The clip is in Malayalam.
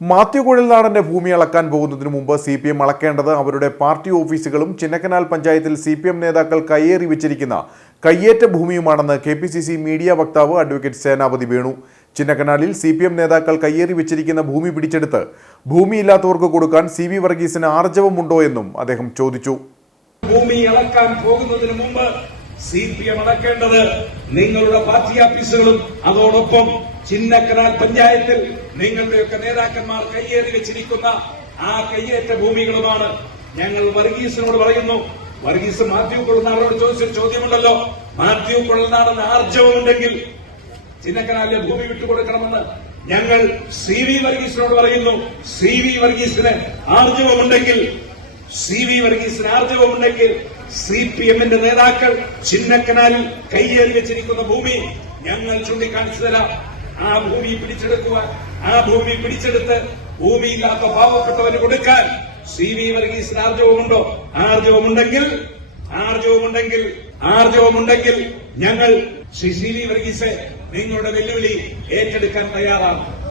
മാത്യു കുഴൽനാടന്റെ ഭൂമി അളക്കാൻ പോകുന്നതിന് മുമ്പ് സി പി എം അളക്കേണ്ടത് അവരുടെ പാർട്ടി ഓഫീസുകളും ചിന്നക്കനാൽ പഞ്ചായത്തിൽ സി പി എം നേതാക്കൾ കയ്യേറി വെച്ചിരിക്കുന്ന കയ്യേറ്റ ഭൂമിയുമാണെന്ന് K P C C media വക്താവ് അഡ്വക്കേറ്റ് സേനാപതി വേണു. ചിന്നക്കനാലിൽ സി പി എം നേതാക്കൾ കയ്യേറി വെച്ചിരിക്കുന്ന ഭൂമി പിടിച്ചെടുത്ത് ഭൂമിയില്ലാത്തവർക്ക് കൊടുക്കാൻ സി വി വർഗീസിന് ആർജവമുണ്ടോ എന്നും അദ്ദേഹം ചോദിച്ചു. ഭൂമി അളക്കാൻ പോകുന്നതിന് മുമ്പ് സി പി എം അളക്കേണ്ടത് നിങ്ങളുടെ പാർട്ടി ഓഫീസുകളും അതോടൊപ്പം ചിന്നക്കനാൽ പഞ്ചായത്തിൽ നിങ്ങളുടെയൊക്കെ നേതാക്കന്മാർ കയ്യേറി വെച്ചിരിക്കുന്ന ആ കയ്യേറ്റ ഭൂമികളുമാണ്. ഞങ്ങൾ വർഗീസിനോട് പറയുന്നു വർഗീസ് മാത്യു കൊള്ളുന്നാടോട് ചോദിച്ചൊരു ചോദ്യമുണ്ടല്ലോ. മാത്യു കൊള്ളുന്നാടെന്ന് ആർജവമുണ്ടെങ്കിൽ ചിന്നക്കനാലിലെ ഭൂമി വിട്ടുകൊടുക്കണമെന്ന് ഞങ്ങൾ സി വി വർഗീസിനോട് പറയുന്നു. സി വി വർഗീസിന് ആർജവമുണ്ടെങ്കിൽ സി വി വർഗീസിന് ആർജവമുണ്ടെങ്കിൽ സി പി എമ്മിന്റെ നേതാക്കൾ ചിന്നക്കനാലിൽ കയ്യേറി വെച്ചിരിക്കുന്ന ഭൂമി ഞങ്ങൾ ചൂണ്ടിക്കാണിച്ചു തരാം. ആ ഭൂമി പിടിച്ചെടുക്കുവാൻ ആ ഭൂമി പിടിച്ചെടുത്ത് ഭൂമിയില്ലാത്ത പാവപ്പെട്ടവന് കൊടുക്കാൻ സി വി വർഗീസിന് ആർജവമുണ്ടോ? ആർജവമുണ്ടെങ്കിൽ ആർജവമുണ്ടെങ്കിൽ ആർജവമുണ്ടെങ്കിൽ ഞങ്ങൾ ശ്രീ സി വി വർഗീസ് നിങ്ങളുടെ വെല്ലുവിളി ഏറ്റെടുക്കാൻ തയ്യാറാണ്.